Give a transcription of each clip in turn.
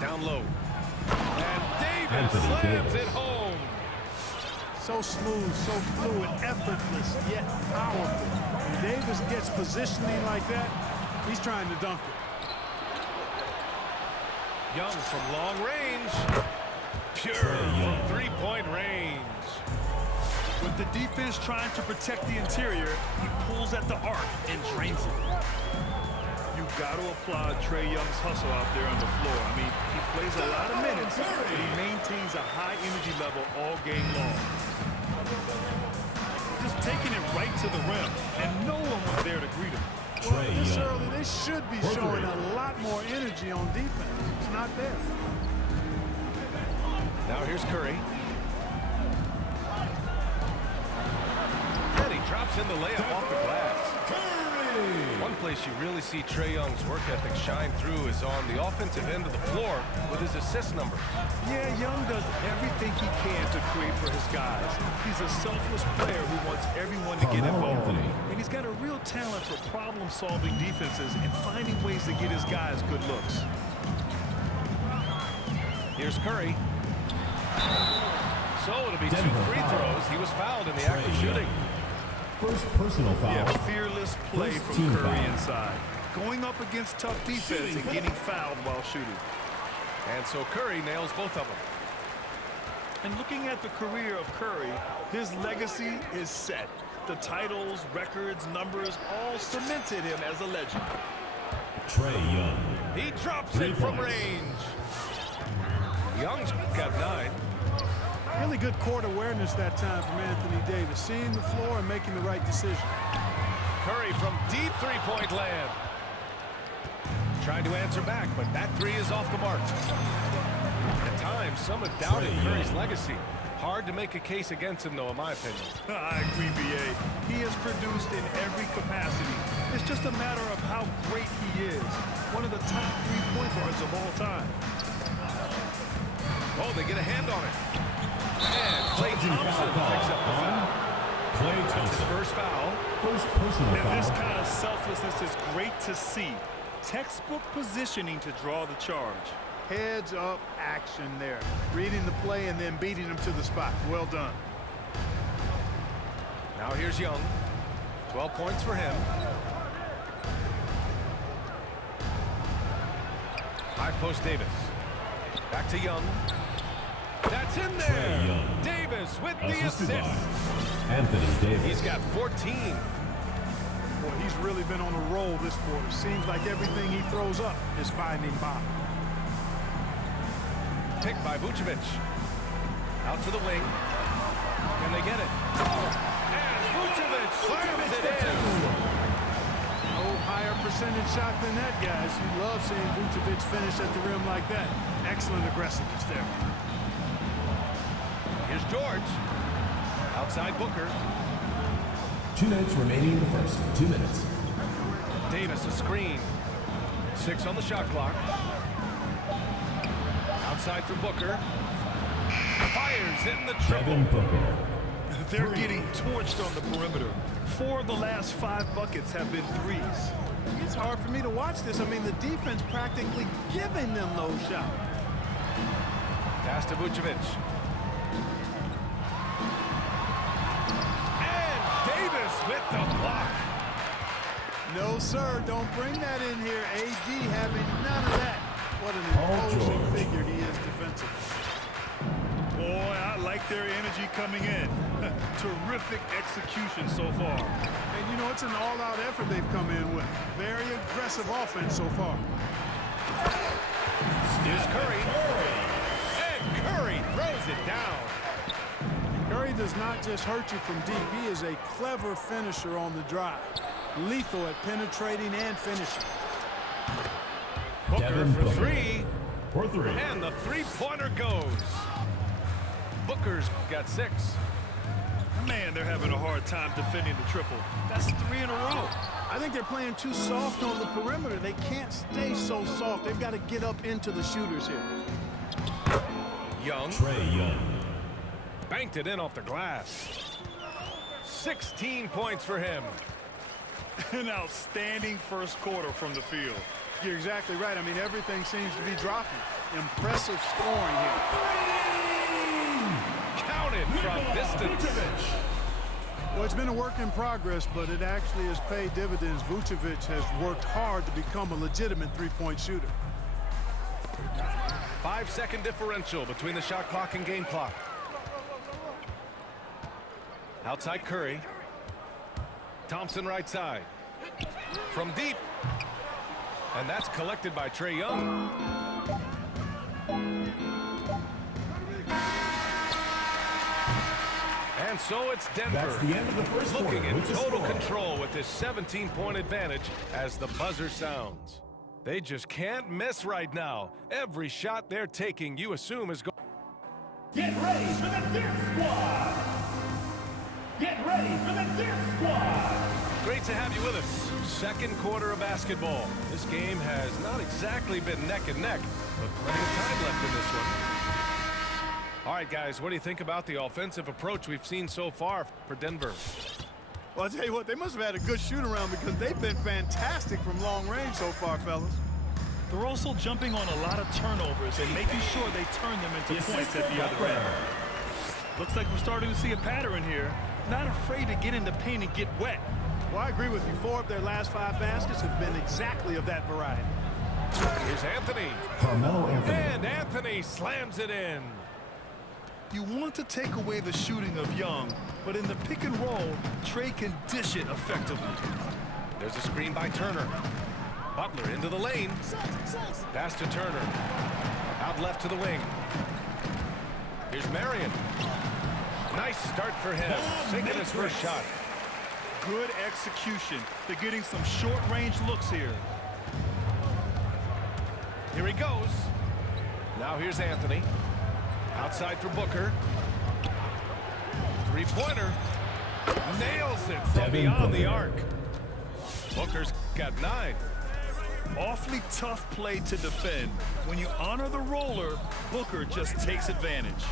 Down low. And Davis slams it home. So smooth, so fluid, effortless, yet powerful. When Davis gets positioning like that, he's trying to dunk it. Young from long range. Pure from three-point range. With the defense trying to protect the interior, he pulls at the arc and drains it. You've got to applaud Trae Young's hustle out there on the floor. I mean, he plays a lot of minutes, but he maintains a high energy level all game long. Just taking it right to the rim, and no one was there to greet him. Well, this early, they should be showing a lot more energy on defense. It's not there. Now here's Curry. And he drops in the layup off the glass. One place you really see Trae Young's work ethic shine through is on the offensive end of the floor with his assist numbers. Yeah, Young does everything he can to create for his guys. He's a selfless player who wants everyone to get involved. And he's got a real talent for problem-solving defenses and finding ways to get his guys good looks. Here's Curry. So it'll be 2 free throws. He was fouled in the act of shooting. First personal foul. Yeah, fearless play from Curry inside. Going up against tough defense and getting fouled while shooting. And so Curry nails both of them. And looking at the career of Curry, his legacy is set. The titles, records, numbers all cemented him as a legend. Trae Young. He drops it from range. Young's got 9. Really good court awareness that time from Anthony Davis. Seeing the floor and making the right decision. Curry from deep three-point land. Trying to answer back, but that 3 is off the mark. At times, some have doubted Curry's legacy. Hard to make a case against him, though, in my opinion. I agree, B.A. He has produced in every capacity. It's just a matter of how great he is. One of the top 3-point guards of all time. Oh, they get a hand on it. And Klay Thompson picks up the foul. That's his first foul. First personal foul. And this kind of selflessness is great to see. Textbook positioning to draw the charge. Heads up action there. Reading the play and then beating him to the spot. Well done. Now here's Young. 12 points for him. High post Davis. Back to Young. That's in there. Davis with the assist. Anthony Davis. He's got 14. Boy, he's really been on a roll this quarter. Seems like everything he throws up is finding bottom. Picked by Vucevic. Out to the wing. Can they get it? And Vucevic slams it in. No higher percentage shot than that, guys. You love seeing Vucevic finish at the rim like that. Excellent aggressiveness there. Here's George. Outside Booker. 2 minutes remaining in the first. 2 minutes. Davis a screen. 6 on the shot clock. Outside for Booker. Fires in the triple. Booker. They're getting torched on the perimeter. 4 of the last 5 buckets have been threes. It's hard for me to watch this. I mean, the defense practically giving them those shots. Pass to Vucevic. And Davis with the block. No, sir. Don't bring that in here. AD having none of that. What an imposing figure he is defensively. Boy, I like their energy coming in. Terrific execution so far. And, you know, it's an all-out effort they've come in with. Very aggressive offense so far. Here's Curry. And Curry throws it down. Curry does not just hurt you from deep. He is a clever finisher on the drive. Lethal at penetrating and finishing. Booker for 3. For 3. And the three-pointer goes. Booker's got 6. Man, they're having a hard time defending the triple. That's 3 in a row. I think they're playing too soft on the perimeter. They can't stay so soft. They've got to get up into the shooters here. Young. Trae Young. Banked it in off the glass. 16 points for him. An outstanding first quarter from the field. You're exactly right. I mean, everything seems to be dropping. Impressive scoring here. Counted from distance. Well, it's been a work in progress, but it actually has paid dividends. Vucevic has worked hard to become a legitimate three-point shooter. 5-second differential between the shot clock and game clock. Outside Curry. Thompson right side. From deep. And that's collected by Trae Young. And so it's Denver. That's the end of the first quarter. Looking in total control with this 17-point advantage as the buzzer sounds. They just can't miss right now. Every shot they're taking, you assume, is going. Get ready for the Dance Squad! Get ready for the Dance Squad! Great to have you with us. Second quarter of basketball. This game has not exactly been neck and neck, but plenty of time left in this one. All right, guys, what do you think about the offensive approach we've seen so far for Denver? Well, I'll tell you what, they must have had a good shoot-around because they've been fantastic from long range so far, fellas. They're also jumping on a lot of turnovers and making sure they turn them into points at the other end. Looks like we're starting to see a pattern here. Not afraid to get in the paint and get wet. Well, I agree with you. 4 of their last 5 baskets have been exactly of that variety. Here's Anthony. Carmelo Anthony. And Anthony slams it in. You want to take away the shooting of Young, but in the pick and roll, Trae can dish it effectively. There's a screen by Turner. Butler into the lane. Pass to Turner. Out left to the wing. Here's Marion. Nice start for him. Sinking his first shot. Good execution. They're getting some short-range looks here. Here he goes. Now here's Anthony. Outside for Booker. Three-pointer. Nails it from beyond the arc. Booker's got 9. Awfully tough play to defend. When you honor the roller, Booker just takes advantage.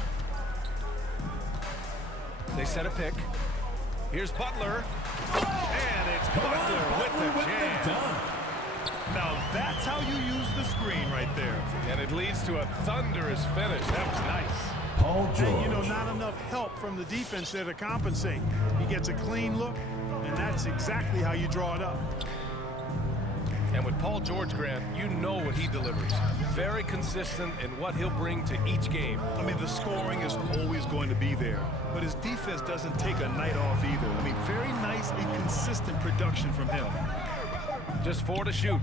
They set a pick. Here's Butler. And it's Butler with the jam. Now that's how you use the screen right there. And it leads to a thunderous finish. That was nice. Paul George. And, you know, not enough help from the defense there to compensate. He gets a clean look, and that's exactly how you draw it up. And with Paul George, Grant, you know what he delivers. Very consistent in what he'll bring to each game. I mean, the scoring is always going to be there, but his defense doesn't take a night off either. I mean, very nice and consistent production from him. Just 4 to shoot.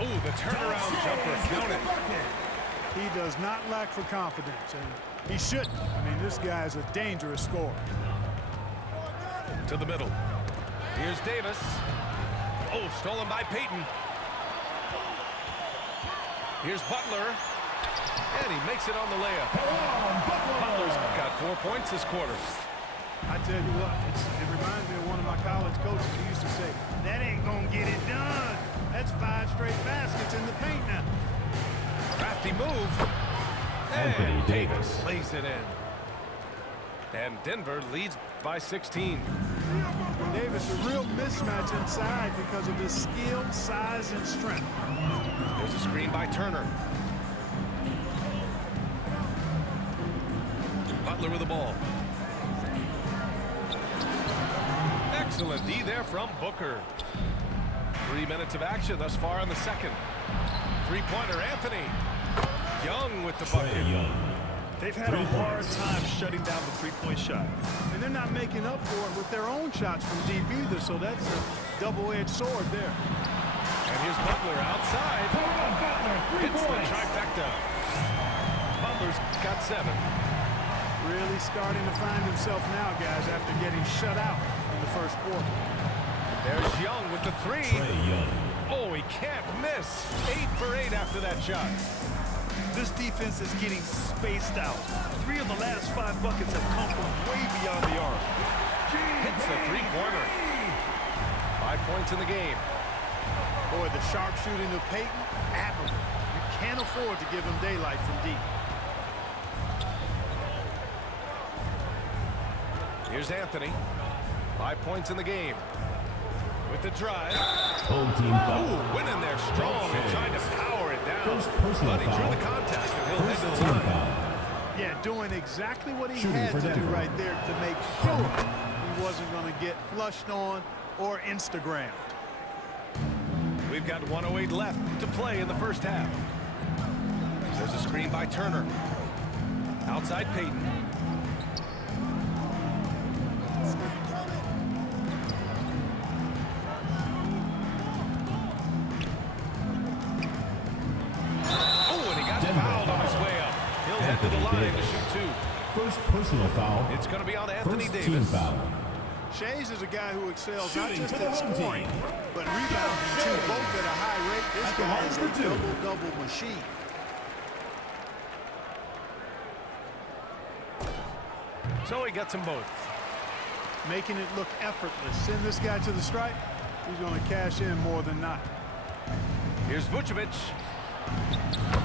Ooh, the turnaround jumper counted. He does not lack for confidence, and he shouldn't. I mean, this guy's a dangerous scorer. To the middle. Here's Davis. Oh, stolen by Payton. Here's Butler. And he makes it on the layup. Butler's got 4 points this quarter. I tell you what, it reminds me of one of my college coaches who used to say, that ain't gonna get it done. That's 5 straight baskets in the paint now. Crafty move. Anthony Davis lays it in. And Denver leads by 16. Davis, a real mismatch inside because of his skill, size, and strength. There's a screen by Turner. Butler with the ball. Excellent D there from Booker. 3 minutes of action thus far in the second. Three-pointer, Anthony. Young with the bucket. They've had a hard time shutting down the three-point shot. And they're not making up for it with their own shots from deep either, so that's a double-edged sword there. And here's Butler outside. Hits the trifecta. Butler's got 7. Really starting to find himself now, guys, after getting shut out in the first quarter. There's Young with the 3. Oh, he can't miss. 8 for 8 after that shot. This defense is getting spaced out. 3 of the last 5 buckets have come from way beyond the arc. Hits the three-pointer. 5 points in the game. Boy, the sharpshooting of Payton, admirable. You can't afford to give him daylight from deep. Here's Anthony. 5 points in the game. With the drive. Home team foul. Ooh, went in there strong and trying to power it down. First personal But he drew foul. the contact, and he'll head First to the team line. foul. Yeah, doing exactly what he Shooting had for to do Denver. right there to make sure he wasn't going to get flushed on or Instagrammed. We've got 1:08 left to play in the first half. There's a screen by Turner. Outside Payton. Oh, and he got fouled on his way up. He'll head to the line to shoot two. First personal foul. It's going to be on Anthony First Davis. team foul. Shays is a guy who excels Shooting not just for the at home scoring, team. but rebounding too, both at a high rate. This At the guy line is for a two. double-double machine. So he gets them both. Making it look effortless. Send this guy to the stripe, he's going to cash in more than not. Here's Vucevic.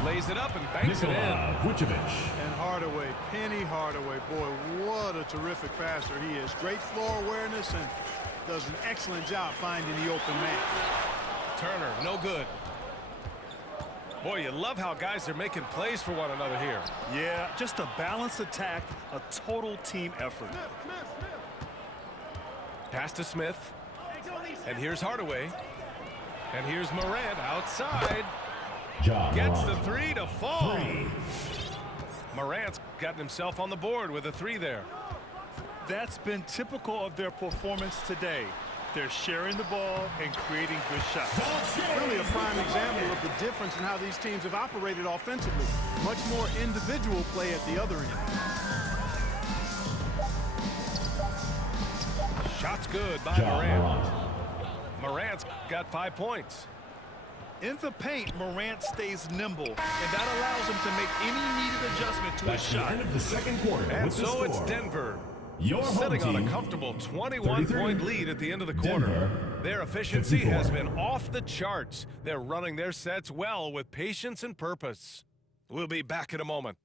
Lays it up and banks it in. Nikola Vucevic. And Hardaway, Penny Hardaway, boy, what a terrific passer he is. Great floor awareness and does an excellent job finding the open man. Turner, no good. Boy, you love how guys are making plays for one another here. Yeah, just a balanced attack, a total team effort. Pass to Smith. And here's Hardaway. And here's Morant outside. Ja Gets the Morant. three to fall. Three. Morant's gotten himself on the board with a three there. That's been typical of their performance today. They're sharing the ball and creating good shots. Really a prime example of the difference in how these teams have operated offensively. Much more individual play at the other end. Shot's good by Ja Morant. Morant. Morant's got 5 points. In the paint, Morant stays nimble, and that allows him to make any needed adjustment to his That's the shot. end of the second quarter. And with the so it's score. Denver. Your home Sitting on a team, comfortable 21-point 33. lead at the end of the quarter. Denver, Their efficiency 54. has been off the charts. They're running their sets well with patience and purpose. We'll be back in a moment.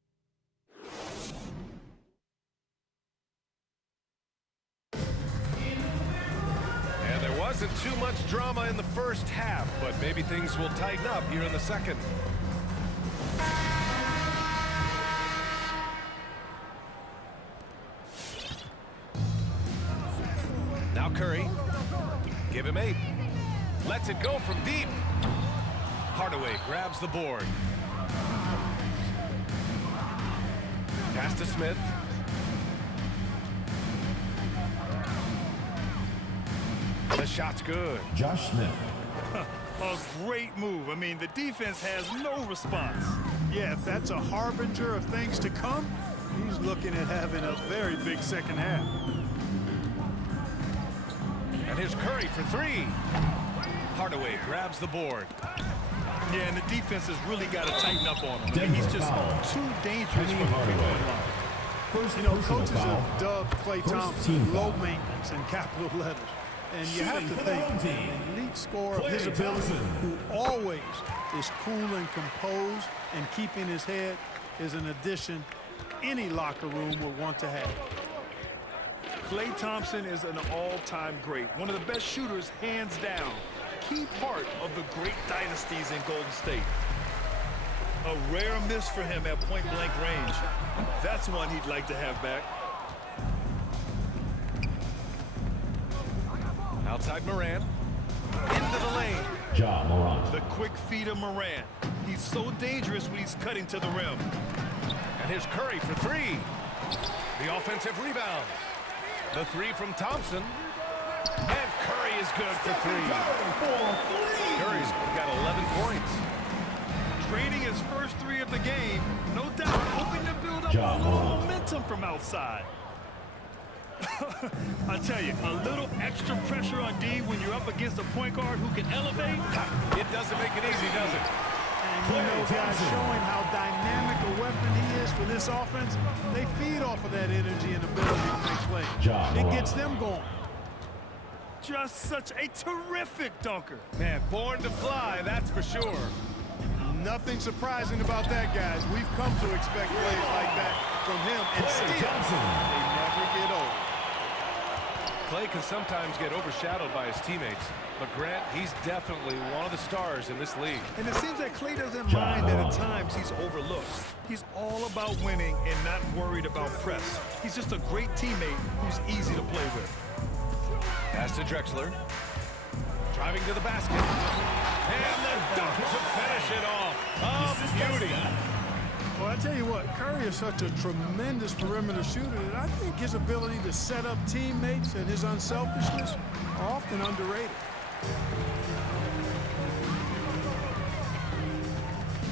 And there wasn't too much drama in the first half, but maybe things will tighten up here in the second. Now Curry. Give him 8. Lets it go from deep. Hardaway grabs the board. Pass to Smith. The shot's good. Josh Smith. A great move. I mean, the defense has no response. Yeah, if that's a harbinger of things to come, he's looking at having a very big second half. And here's Curry for 3. Hardaway grabs the board. Yeah, and the defense has really got to tighten up on him. I mean, Denver he's just foul. too dangerous Penny from the free throw Hardaway. line. First You know, personal coaches foul. have dubbed Klay First team Thompson foul. low maintenance in capital letters. And you have Shooting to for the think home team. an elite scorer of his Klay ability, Thompson. who always is cool and composed and keeping his head, is an addition any locker room would want to have. Klay Thompson is an all-time great. One of the best shooters, hands down. Key part of the great dynasties in Golden State. A rare miss for him at point-blank range. That's one he'd like to have back. Outside Morant. Into the lane. Ja Morant. The quick feed of Morant. He's so dangerous when he's cutting to the rim. And here's Curry for 3. The offensive rebound. The 3 from Thompson. And Curry is good for 3. Curry's got 11 points. Draining his first 3 of the game. No doubt hoping to build up Ja a little Morant. momentum from outside. I tell you, a little extra pressure on D when you're up against a point guard who can elevate. It doesn't make it easy, does it? And you know, guys, showing how dynamic a weapon he is for this offense, they feed off of that energy and ability to make plays. Ja It Morant. gets them going. Just such a terrific dunker. Man, born to fly, that's for sure. Nothing surprising about that, guys. We've come to expect plays like that from him, and still, Thompson. they never get old. Clay can sometimes get overshadowed by his teammates, but Grant, he's definitely one of the stars in this league. And it seems that Clay doesn't mind that at times he's overlooked. He's all about winning and not worried about press. He's just a great teammate who's easy to play with. Pass to Drexler. Driving to the basket. And the dunk to finish it off. A beauty. Well, I tell you what, Curry is such a tremendous perimeter shooter that I think his ability to set up teammates and his unselfishness are often underrated.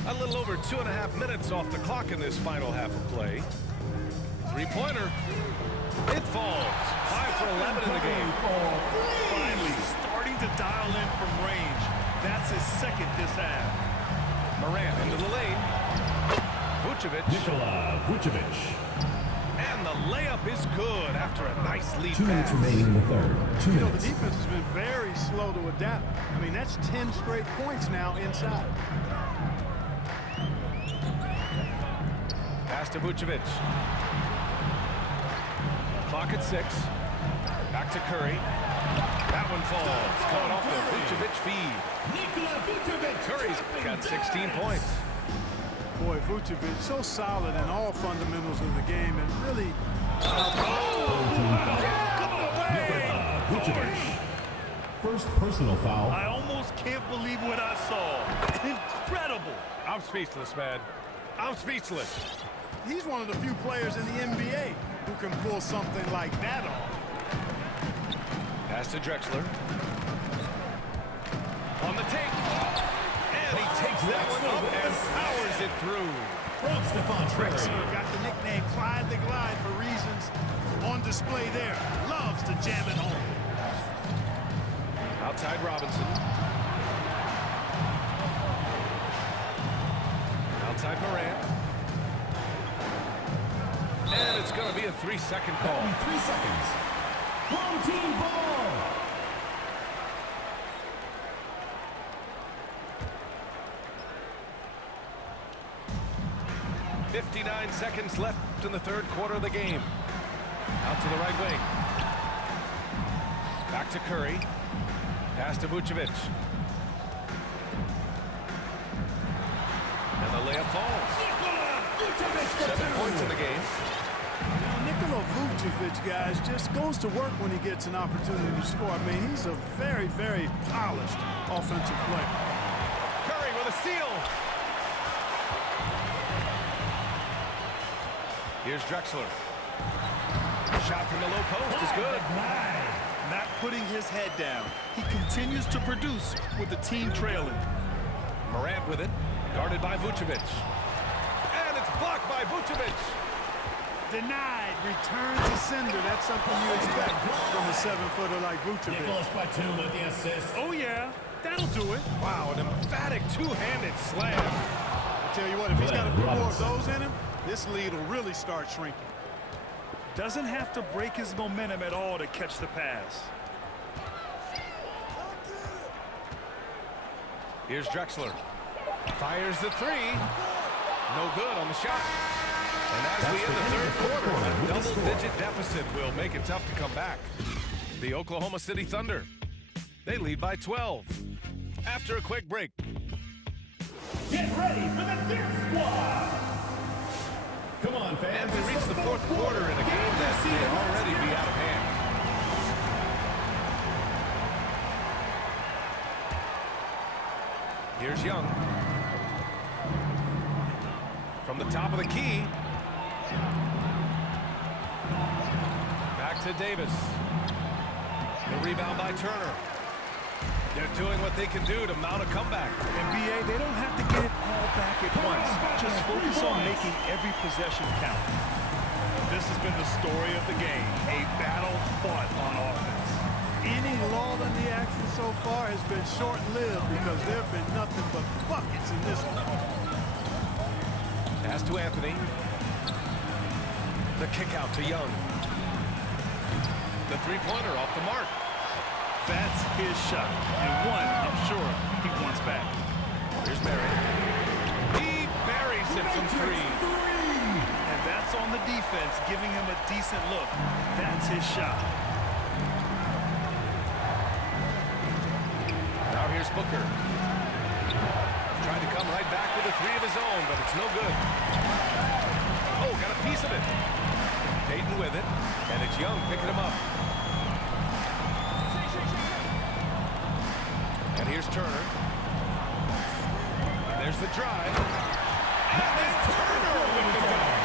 A little over 2.5 minutes off the clock in this final half of play. Three-pointer. It falls. 5 for 11 in the game. Finally starting to dial in from range. That's his second this half. Morant into the lane. Vucevic. And the layup is good after a nice lead 2 minutes pass. remaining in the third. 2 You know, the minutes. defense has been very slow to adapt. I mean, that's 10 straight points now inside. Pass to Vucevic. Clock at 6. Back to Curry. That one falls. Coming off the Vucevic feed. Curry's got 16 points. Boy, Vucevic so solid in all fundamentals of the game and really... Vucevic. First personal foul. I almost can't believe what I saw. Incredible. I'm speechless, man. I'm speechless. He's one of the few players in the NBA who can pull something like that off. Pass to Drexler. On the take. And he takes that one up and powers it through. Drexler got the nickname Clyde the Glide for reasons on display there. Loves to jam it home. Outside Robinson. Outside Morant. And it's going to be a 3-second call. 3 seconds. Home team ball. .59 seconds left in the third quarter of the game. Out to the right wing. Back to Curry. Pass to Vucevic. And the layup falls. 7 points in the game. Now, Nikola Vucevic, guys, just goes to work when he gets an opportunity to score. I mean, he's a very, very polished offensive player. Curry with a steal. Here's Drexler. Shot from the low post is good. Not putting his head down. He continues to produce with the team trailing. Morant with it. Guarded by Vucevic. And it's blocked by Vucevic. Denied. Return to sender. That's something you expect from a 7-footer like Vucevic. Batum with the assist. Oh, yeah. That'll do it. Wow, an emphatic two-handed slam. I tell you what, if he's got a few more of those in him, this lead will really start shrinking. Doesn't have to break his momentum at all to catch the pass. Here's Drexler. Fires the three. No good on the shot. And as we end the third quarter, a double-digit deficit will make it tough to come back. The Oklahoma City Thunder. They lead by 12. After a quick break. Get ready for the Deer Squad. Come on, fans. And we reach the fourth quarter in a game that may already be out of hand. Here's Young. From the top of the key. Back to Davis. The rebound by Turner. They're doing what they can do to mount a comeback. NBA, they don't have to get it all back at once. Just focus on making every possession count. This has been the story of the game. A battle fought on offense. Any lull in the action so far has been short-lived because there have been nothing but buckets in this one. Pass to Anthony. The kick out to Young. The three-pointer off the mark. That's his shot. And one, I'm sure, he wants back. Here's Barry. He buries it from three. And that's on the defense, giving him a decent look. That's his shot. Booker. Trying to come right back with a three of his own, but it's no good. Oh, got a piece of it. Payton with it, and it's Young picking him up. And here's Turner. And there's the drive. And then Turner with the dunk.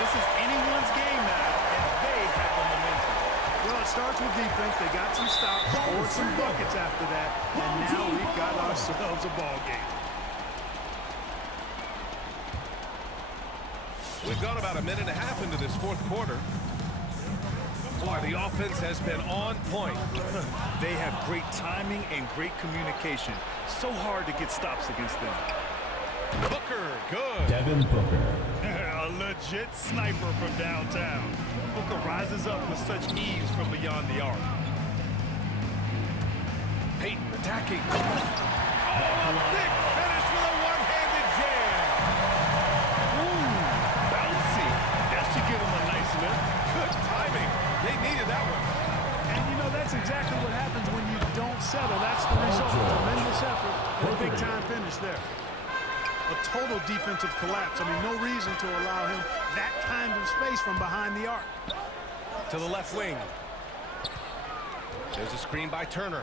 This is anyone's game now, and they have the momentum. Well, it starts with defense. They got some stops, scored some buckets after that, and now we've got ourselves a ball game. We've gone about a minute and a half into this fourth quarter. Boy, the offense has been on point. They have great timing and great communication. So hard to get stops against them. Booker, good. Devin Booker. A legit sniper from downtown. Booker rises up with such ease from beyond the arc. Payton attacking. Oh, a big finish with a one-handed jam. Ooh, bouncy. That should give him a nice lift. Good timing. They needed that one. And, you know, that's exactly what happens when you don't settle. That's the result. Tremendous effort and a big-time finish there. A total defensive collapse. I mean, no reason to allow him that kind of space from behind the arc. To the left wing. There's a screen by Turner.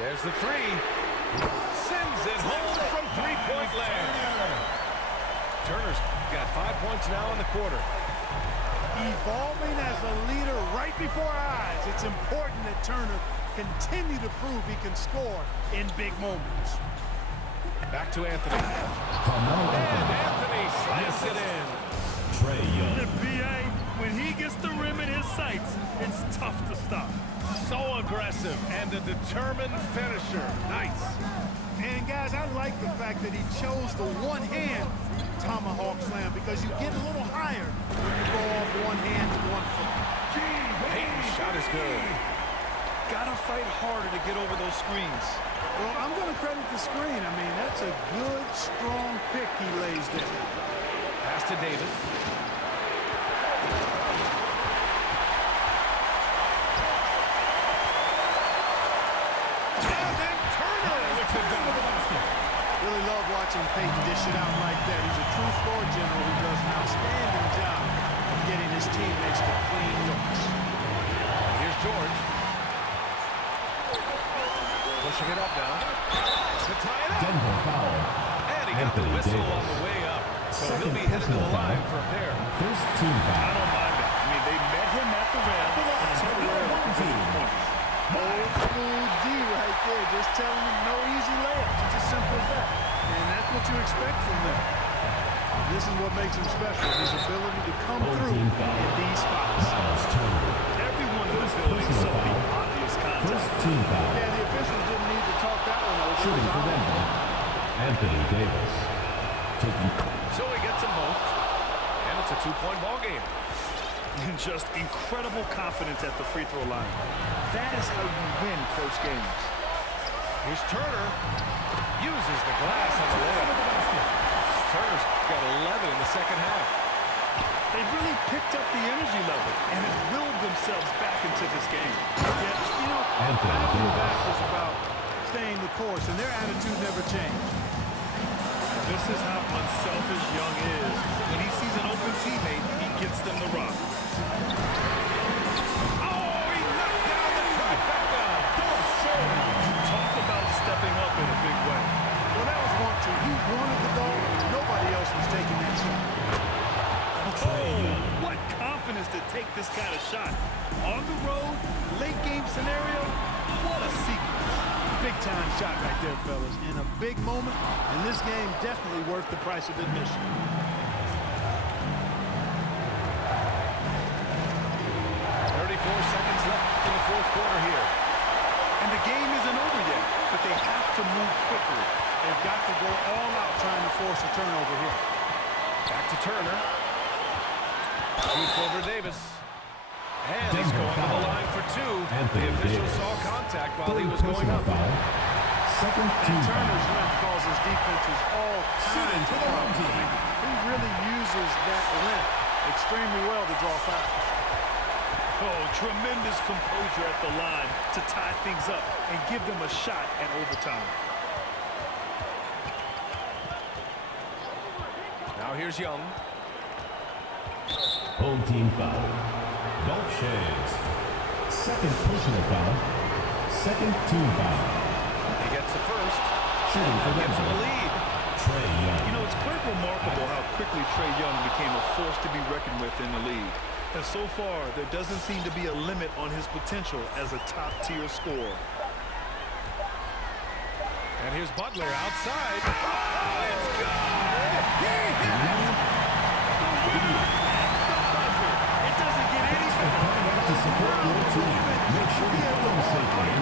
There's the three. Sends it home from three-point land. Turner's got 5 points now in the quarter. Evolving as a leader right before our eyes. It's important that Turner continue to prove he can score in big moments. Back to Anthony. Carmelo And Anthony. Anthony slams it in. Trey The Young. BA, when he gets the rim in his sights, it's tough to stop. So aggressive and a determined finisher. Nice. And, guys, I like the fact that he chose the one-hand tomahawk slam because you get a little higher when you go off one hand and one foot. Payton's shot is good. Gotta fight harder to get over those screens. Well, I'm going to credit the screen. I mean, that's a good, strong pick he lays there. Pass to Davis. And then Turner with the dunk. Really love watching Payton dish it out like that. He's a true score general who does an outstanding job of getting his teammates to clean looks. Here's George. Pushing it up now. To tie it up. Denver foul. And he got the Anthony whistle Davis. on the way up. So he'll Second be headed to personal the line foul. for a pair. First team I foul. don't mind it. I mean, they met him at the rim and temporarily completed points. Old school D right there, just telling him no easy layups. It's as simple as that. And that's what you expect from them. This is what makes him special, his ability to come through in these spots. Miles Turner. Everyone in the building saw the obvious First contact. team foul. Yeah, the officials didn't need to talk that one over. It Shooting was for obvious. Denver. Anthony Davis. Taking So he gets them both. And it's a two-point ball game. And just incredible confidence at the free throw line. That is how you win close games. Here's Turner. Uses the glass on the layup. Turner's got 11 in the second half. They really picked up the energy level and have willed themselves back into this game. Yeah, you know, Anthony attitude Davis. back is about staying the course, and their attitude never changed. This is how unselfish Young is. When he sees an open teammate, he gets them the rock. Oh, he knocked down the trifecta. Talk about stepping up in a big way. Well, that was 1-2. He wanted the ball. Nobody else was taking that shot. Oh, what confidence to take this kind of shot. On the road, late game scenario, what a sequence. Big-time shot right there, fellas. In a big moment, and this game definitely worth the price of admission. 34 seconds left in the fourth quarter here. And the game isn't over yet, but they have to move quickly. They've got to go all out trying to force a turnover here. Back to Turner. Shoots over Davis. And he's Denver going to the foul. line for two. Anthony The official Davis. saw contact while he Third was going personal up. foul. Second And team Turner's foul. length causes defenses all kinds of problems. He really uses that length extremely well to draw fouls. Oh, tremendous composure at the line to tie things up and give them a shot at overtime. Now here's Young. Home team foul. Golf shaves. Second personal foul. Second team foul. He gets the first. Shooting for Gives him a Denver. lead. Trae Young. You know, it's quite remarkable how quickly Trae Young became a force to be reckoned with in the league. And so far, there doesn't seem to be a limit on his potential as a top-tier scorer. And here's Butler outside. Oh, it's good! He hit it! It doesn't get any To support your team, make sure you hit them safely